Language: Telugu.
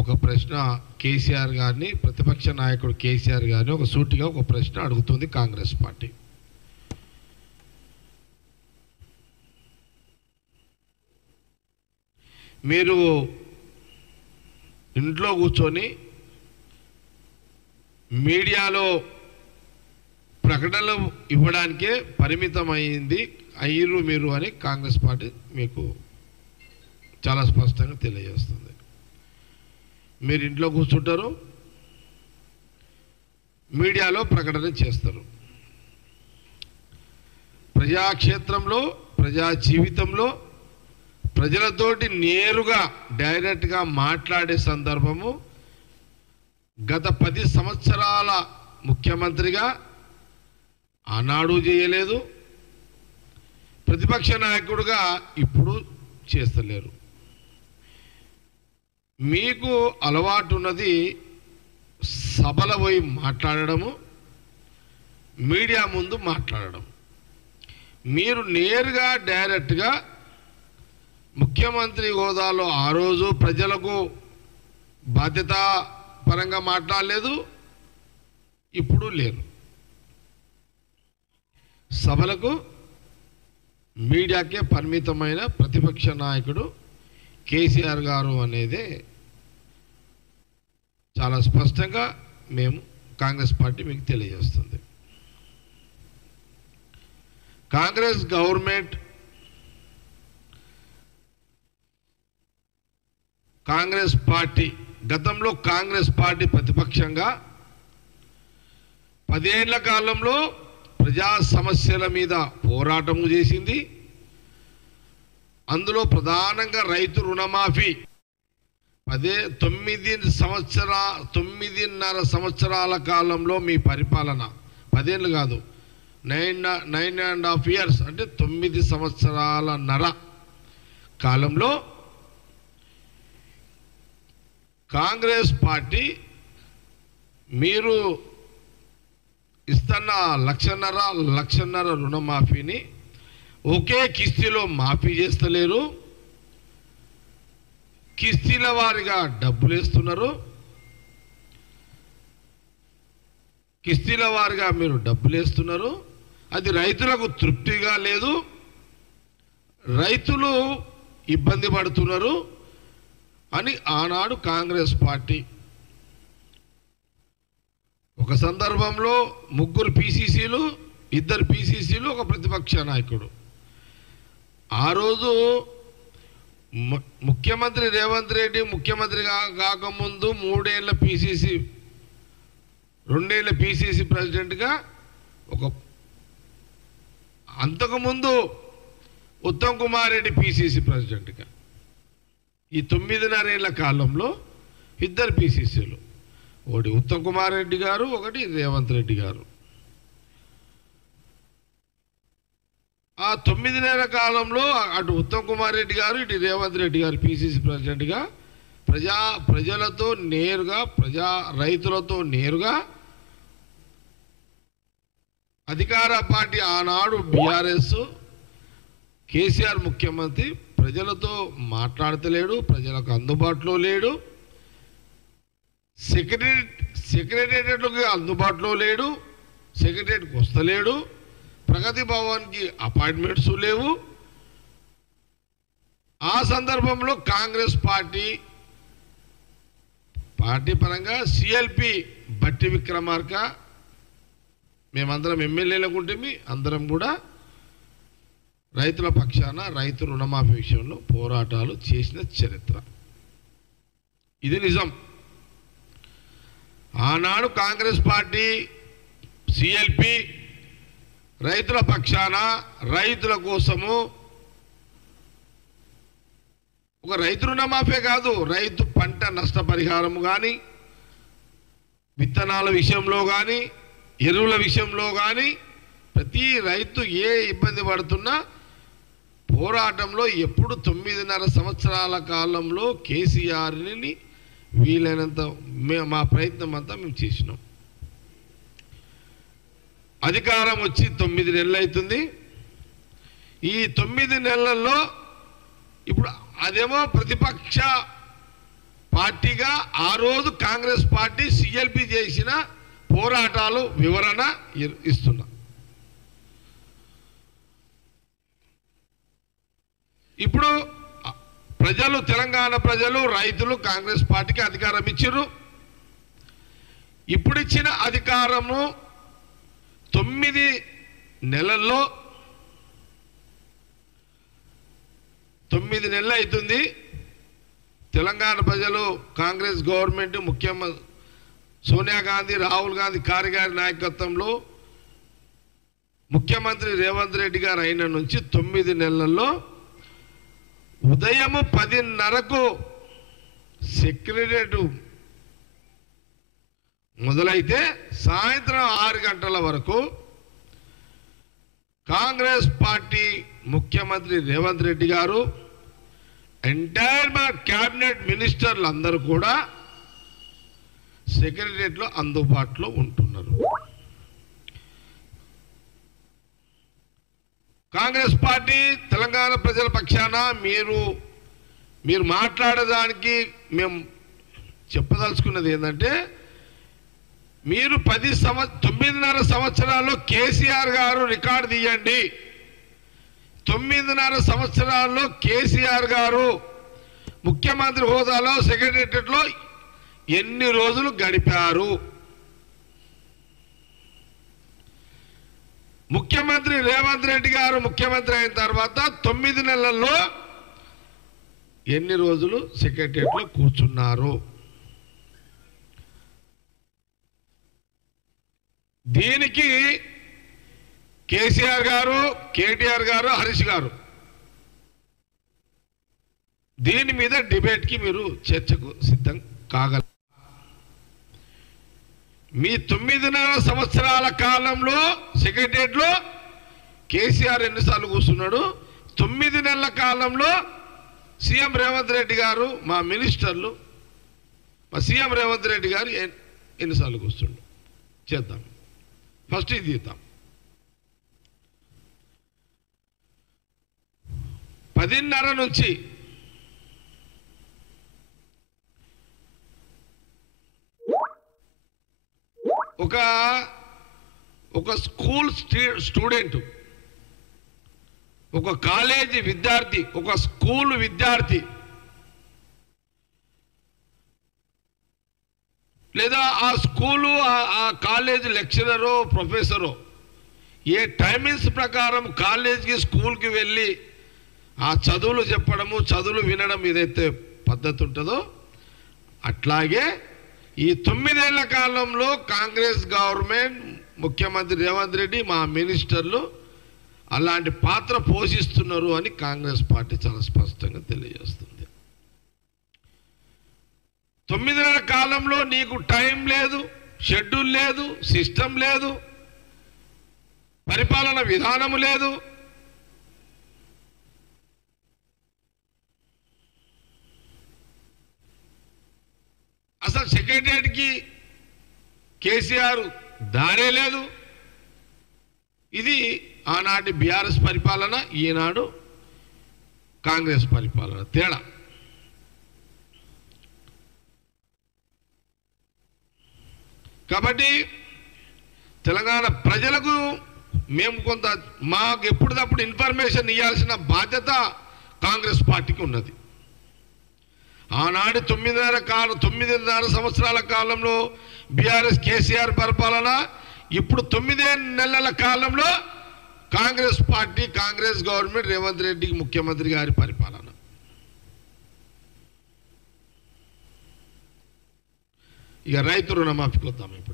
ఒక ప్రశ్న కేసీఆర్ గారిని, ప్రతిపక్ష నాయకుడు కేసీఆర్ గారిని ఒక సూటిగా ఒక ప్రశ్న అడుగుతుంది కాంగ్రెస్ పార్టీ. మీరు ఇంట్లో కూర్చొని మీడియాలో ప్రకటనలు ఇవ్వడానికే అయ్యారు మీరు అని కాంగ్రెస్ పార్టీ మీకు చాలా స్పష్టంగా తెలియజేస్తుంది. మీరు ఇంట్లో కూర్చుంటారు, మీడియాలో ప్రకటన చేస్తారు. ప్రజాక్షేత్రంలో, ప్రజా జీవితంలో ప్రజలతోటి నేరుగా డైరెక్ట్గా మాట్లాడే సందర్భము గత 10 సంవత్సరాల ముఖ్యమంత్రిగా ఆనాడు చేయలేదు, ప్రతిపక్ష నాయకుడిగా ఇప్పుడు చేస్తలేరు. మీకు అలవాటు ఉన్నది సభల పోయి మాట్లాడడము, మీడియా ముందు మాట్లాడడం. మీరు నేరుగా డైరెక్ట్గా ముఖ్యమంత్రి హోదాలో ఆ రోజు ప్రజలకు బాధ్యతాపరంగా మాట్లాడలేదు, ఇప్పుడు లేరు. సభలకు మీడియాకే పరిమితమైన ప్రతిపక్ష నాయకుడు కేసీఆర్ గారు అనేది చాలా స్పష్టంగా మేము కాంగ్రెస్ పార్టీ మీకు తెలియజేస్తుంది. కాంగ్రెస్ గవర్నమెంట్, కాంగ్రెస్ పార్టీ గతంలో కాంగ్రెస్ పార్టీ ప్రతిపక్షంగా 10 ఏళ్ల కాలంలో ప్రజా సమస్యల మీద పోరాటము చేసింది. అందులో ప్రధానంగా రైతు రుణమాఫీ 9.5 సంవత్సరాల కాలంలో మీ పరిపాలన, 10 ఏళ్ళు కాదు, 9.5 years అంటే 9 సంవత్సరాలన్నర కాలంలో కాంగ్రెస్ పార్టీ మీరు ఇస్తున్న 1.5 లక్ష రుణమాఫీని ఒకే కిస్తీలో మాఫీ చేస్తలేరు, కిస్తీల వారిగా డబ్బులు వేస్తున్నారు. కిస్తీల వారిగా మీరు డబ్బులు వేస్తున్నారు. అది రైతులకు తృప్తిగా లేదు, రైతులు ఇబ్బంది పడుతున్నారు అని ఆనాడు కాంగ్రెస్ పార్టీ ఒక సందర్భంలో 3 PCCలు, 2 PCCలు, ఒక ప్రతిపక్ష నాయకుడు. ఆ రోజు ముఖ్యమంత్రి రేవంత్ రెడ్డి ముఖ్యమంత్రి కాకముందు 3 ఏళ్ల PCC, 2 ఏళ్ల PCC ప్రెసిడెంట్గా, అంతకుముందు ఉత్తమ్ కుమార్ రెడ్డి PCC ప్రెసిడెంట్గా, ఈ 9.5 ఏళ్ల కాలంలో 2 PCCలు, ఒకటి ఉత్తమ్ కుమార్ రెడ్డి గారు, ఒకటి రేవంత్ రెడ్డి గారు. ఆ 9 కాలంలో అటు ఉత్తమ్ కుమార్ రెడ్డి గారు, ఇటు రేవంత్ రెడ్డి గారు PCC ప్రెసిడెంట్గా ప్రజలతో నేరుగా, రైతులతో నేరుగా అధికార పార్టీ ఆనాడు బీఆర్ఎస్, కేసీఆర్ ముఖ్యమంత్రి ప్రజలతో మాట్లాడతలేడు, ప్రజలకు అందుబాటులో లేడు, సెక్రటేరియట్కి అందుబాటులో లేడు, సెక్రటేరియట్కి వస్తలేడు, ప్రగతి భవన్కి అపాయింట్మెంట్స్ లేవు. ఆ సందర్భంలో కాంగ్రెస్ పార్టీ పరంగా CLP బట్టి విక్రమార్క, మేమందరం ఎమ్మెల్యేలకు ఉంటే అందరం కూడా రైతుల పక్షాన రైతు రుణమాఫీ విషయంలో పోరాటాలు చేసిన చరిత్ర. ఇది నిజం. ఆనాడు కాంగ్రెస్ పార్టీ CLP రైతుల పక్షాన, రైతుల కోసము ఒక రైతు రుణమాఫీ కాదు, రైతు పంట నష్టపరిహారం కానీ, విత్తనాల విషయంలో కానీ, ఎరువుల విషయంలో కానీ, ప్రతి రైతు ఏ ఇబ్బంది పడుతున్నా పోరాటంలో ఎప్పుడు 9.5 సంవత్సరాల కాలంలో కేసీఆర్ని వీలైనంత మా ప్రయత్నం అంతా మేము చేసినాం. అధికారం వచ్చి 9 నెలలు అవుతుంది. ఈ 9 నెలల్లో ఇప్పుడు అదేమో ప్రతిపక్ష పార్టీగా ఆ రోజు కాంగ్రెస్ పార్టీ సిఎల్పి చేసిన పోరాటాలు వివరణ ఇస్తున్నా. ఇప్పుడు ప్రజలు, తెలంగాణ ప్రజలు, రైతులు కాంగ్రెస్ పార్టీకి అధికారం ఇచ్చారు. ఇప్పుడు ఇచ్చిన అధికారము 9 నెలల్లో 9 నెలలు అవుతుంది. తెలంగాణ ప్రజలు కాంగ్రెస్ గవర్నమెంట్, ముఖ్యమంత్రి సోనియా గాంధీ, రాహుల్ గాంధీ గారి నాయకత్వంలో ముఖ్యమంత్రి రేవంత్ రెడ్డి గారు అయిన నుంచి 9 నెలల్లో ఉదయం 10:30కు సెక్రటరియట్ మొదలైతే సాయంత్రం 6 గంటల వరకు కాంగ్రెస్ పార్టీ ముఖ్యమంత్రి రేవంత్ రెడ్డి గారు, ఎంటైర్ మా క్యాబినెట్ మినిస్టర్లు అందరూ కూడా సెక్రటరియట్లో అందుబాటులో ఉంటున్నారు. కాంగ్రెస్ పార్టీ తెలంగాణ ప్రజల పక్షాన మీరు మాట్లాడడానికి మేము చెప్పదలుచుకున్నది ఏంటంటే, మీరు 9.5 సంవత్సరాల్లో కేసీఆర్ గారు రికార్డు తీయండి. 9.5 సంవత్సరాల్లో కేసీఆర్ గారు ముఖ్యమంత్రి హోదాలో సెక్రటరియట్లో ఎన్ని రోజులు గడిపారు? ముఖ్యమంత్రి రేవంత్ రెడ్డి గారు ముఖ్యమంత్రి అయిన తర్వాత 9 నెలల్లో ఎన్ని రోజులు సెక్రటరియట్లో కూర్చున్నారు? దీనికి కేసీఆర్ గారు, కేటీఆర్ గారు, హరీష్ గారు దీని మీద డిబేట్కి మీరు చర్చకు సిద్ధం కాగలరు. మీ 9.5 సంవత్సరాల కాలంలో సెక్రటరియట్లో కేసీఆర్ ఎన్నిసార్లు కూర్చున్నాడు? 9 నెలల కాలంలో సీఎం రేవంత్ రెడ్డి గారు, మా మినిస్టర్లు, మా సీఎం రేవంత్ రెడ్డి గారు ఎన్నిసార్లు కూర్చుండు? చేద్దాం. ఫస్ట్ ఇది తీద్దాం. 10:30 నుంచి ఒక స్కూల్ స్టూడెంట్, ఒక కాలేజీ విద్యార్థి, ఒక స్కూల్ విద్యార్థి లేదా ఆ స్కూలు ఆ కాలేజీ లెక్చరరో ప్రొఫెసరో ఏ టైమింగ్స్ ప్రకారం కాలేజీకి స్కూల్కి వెళ్ళి ఆ చదువులు చెప్పడము, చదువులు వినడం ఏదైతే పద్ధతి ఉంటుందో అట్లాగే ఈ 9 ఏళ్ల కాలంలో కాంగ్రెస్ గవర్నమెంట్, ముఖ్యమంత్రి రేవంత్ రెడ్డి, మా మినిస్టర్లు అలాంటి పాత్ర పోషిస్తున్నారు అని కాంగ్రెస్ పార్టీ చాలా స్పష్టంగా తెలియజేస్తుంది. 9 నెలల కాలంలో నీకు టైం లేదు, షెడ్యూల్ లేదు, సిస్టమ్ లేదు, పరిపాలన విధానము లేదు. అసలు సెక్రటరియట్కి కేసీఆర్ దారే లేదు. ఇది ఆనాటి బీఆర్ఎస్ పరిపాలన, ఈనాడు కాంగ్రెస్ పరిపాలన తేడా. కాబట్టి తెలంగాణ ప్రజలకు మేము కొంత మాకు ఎప్పటికప్పుడు ఇన్ఫర్మేషన్ ఇవ్వాల్సిన బాధ్యత కాంగ్రెస్ పార్టీకి ఉన్నది. ఆనాడు 9.5 సంవత్సరాల కాలంలో బీఆర్ఎస్ కేసీఆర్ పరిపాలన, ఇప్పుడు 9 నెలల కాలంలో కాంగ్రెస్ పార్టీ, కాంగ్రెస్ గవర్నమెంట్, రేవంత్ రెడ్డి ముఖ్యమంత్రి గారి పరిపాలన. ఇక రైతు రుణమాఫీకి వద్దాం. ఇప్పుడు